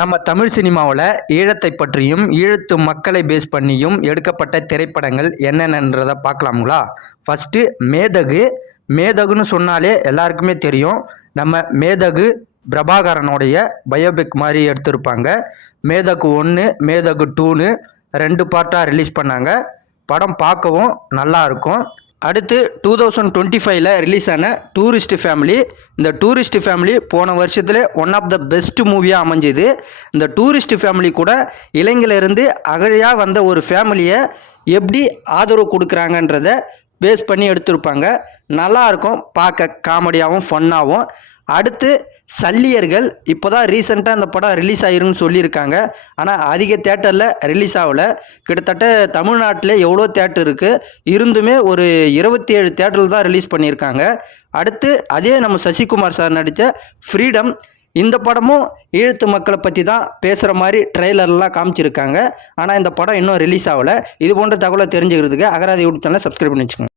நம்ம தமிழ் சினிமாவில் ஈழத்தை பற்றியும் ஈழத்து மக்களை பேஸ் பண்ணியும் எடுக்கப்பட்ட திரைப்படங்கள் என்னென்னன்றதை பார்க்கலாங்களா. ஃபஸ்ட்டு மேதகு. மேதகுன்னு சொன்னாலே எல்லாருக்குமே தெரியும். நம்ம மேதகு பிரபாகரனுடைய பயோபிக் மாதிரி எடுத்திருப்பாங்க. மேதகு 1, மேதகு 2ன்னு 2 பார்ட்டாக ரிலீஸ் பண்ணாங்க. படம் பார்க்கவும் நல்லா இருக்கும். அடுத்து 2025 ரிலீஸ் ஆன டூரிஸ்ட் ஃபேமிலி. இந்த டூரிஸ்ட் ஃபேமிலி போன வருஷத்துல ஒன் ஆஃப் த பெஸ்ட் மூவியாக அமைஞ்சுது. இந்த டூரிஸ்ட் ஃபேமிலி கூட இலங்கையிலிருந்து அகழியாக வந்த ஒரு ஃபேமிலியை எப்படி ஆதரவு கொடுக்குறாங்கன்றத பேஸ் பண்ணி எடுத்திருப்பாங்க. நல்லாயிருக்கும், பார்க்க காமெடியாகவும் ஃபன்னாகவும். அடுத்து சல்லியர்கள். இப்போ தான் ரீசெண்டாக இந்த படம் ரிலீஸ் ஆகிருன்னு சொல்லியிருக்காங்க. ஆனால் அதிக தேட்டரில் ரிலீஸ் ஆகலை. கிட்டத்தட்ட தமிழ்நாட்டில் எவ்வளோ தேட்டர் இருக்குது, இருந்துமே ஒரு 27 தேட்டரில் தான் ரிலீஸ் பண்ணியிருக்காங்க. அடுத்து அதே நம்ம சசிகுமார் சார் நடித்த ஃப்ரீடம். இந்த படமும் ஈழத்து மக்களை பற்றி தான் பேசுகிற மாதிரி ட்ரெய்லர்லாம் காமிச்சிருக்காங்க. ஆனால் இந்த படம் இன்னும் ரிலீஸ் ஆகலை. இது போன்ற தகவலை தெரிஞ்சுக்கிறதுக்கு அகராதி யூடியூப் சேனலை சப்ஸ்கிரைப் பண்ணி வச்சுக்கோங்க.